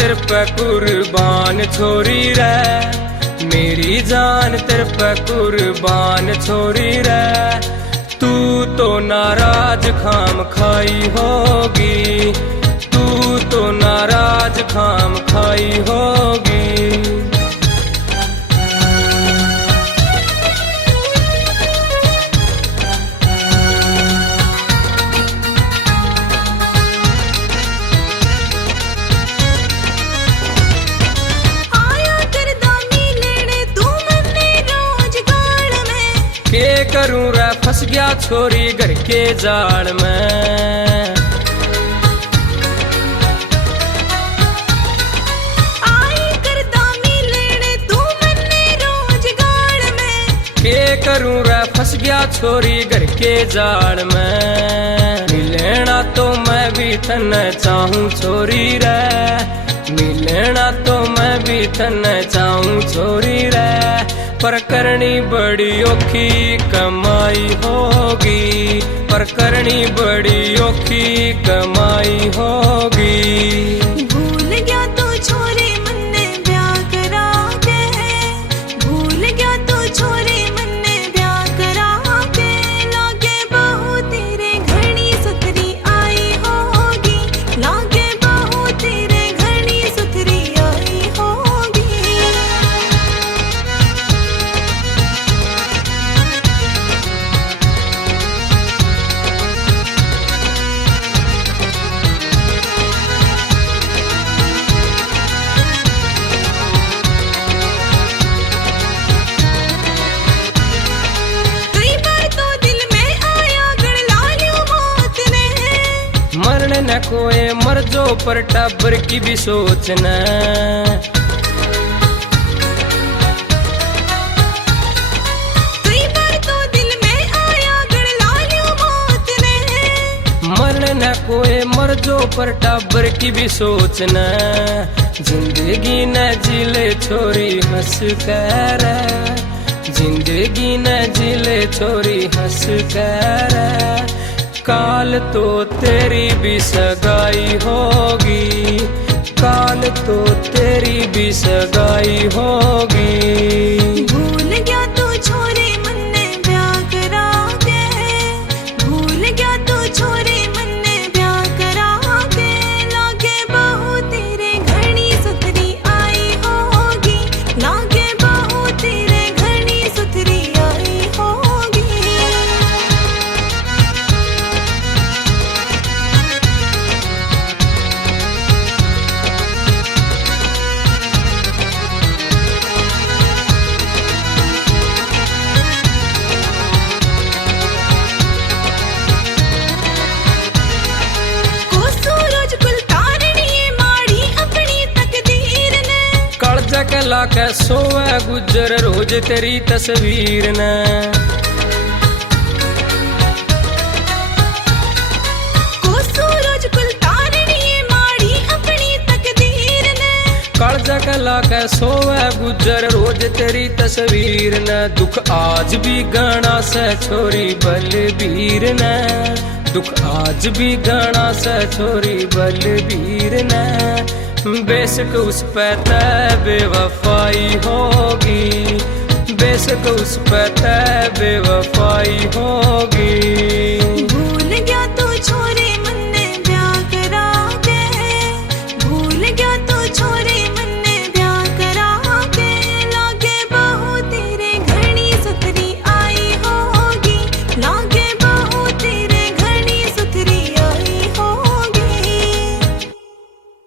तेरे पे कुर्बान छोरी रे, मेरी जान तेरे पे कुर्बान छोरी रे। तू तो नाराज खाम खाई होगी, तू तो नाराज खाम खाई होगी। के करूं रे फंस गया छोरी घर के जाल में। आई करदा मिलने तू मन्ने रोजगार में। के करूं रे फंस गया छोरी घर के जाल में। मिलना तो मैं भी तन्ने चाहूं छोरी रे, मिलना तो मैं भी तन्ने चाहूं छोरी रे। पर करनी बड़ी औखी कमाई होगी, पर करनी बड़ी औखी कमाई होगी। भूल गया तू छोरी मन्ने ब्याह करा के, भूल गया तू छोरी मन्ने ब्याह करा के। लागे बहू तेरे घनी सुथरी आई होगी, लागे बहू तेरे घनी सुथरी आई होगी। मरने न कोई मर जो पर टब्बर की भी सोचना। कई बार तो दिल में आया गड़ला ल्यूं मौत ने। मरने न कोई मर जो पर टब्बर की भी सोचना। जिंदगी न जिले छोरी हंस कर, जिंदगी न जिले छोरी हंस कर। काल तो तेरी भी सगाई होगी, काल तो तेरी भी सगाई होगी। भूल गया तू छोरी मन्ने ब्याह करा के, भूल गया तू छोरी मन्ने ब्याह करा के। लागे बहू तेरे घनी सुथरी आई होगी, लागे बहू तेरे घनी सुथरी आई होगी। कला के सोवे गुजर रोज तेरी तस्वीर न। को सूरज कुल तारनी माड़ी अपनी तकदीर ने। कालजा कला के सोवे गुजर रोज तेरी तस्वीर न। दुख आज भी गाना से छोरी बलबीर न, दुख आज भी गाना से छोरी बलबीर न। बेशक उस पे तय बेवफाई होगी, बेशक उस पे तय बेवफाई होगी।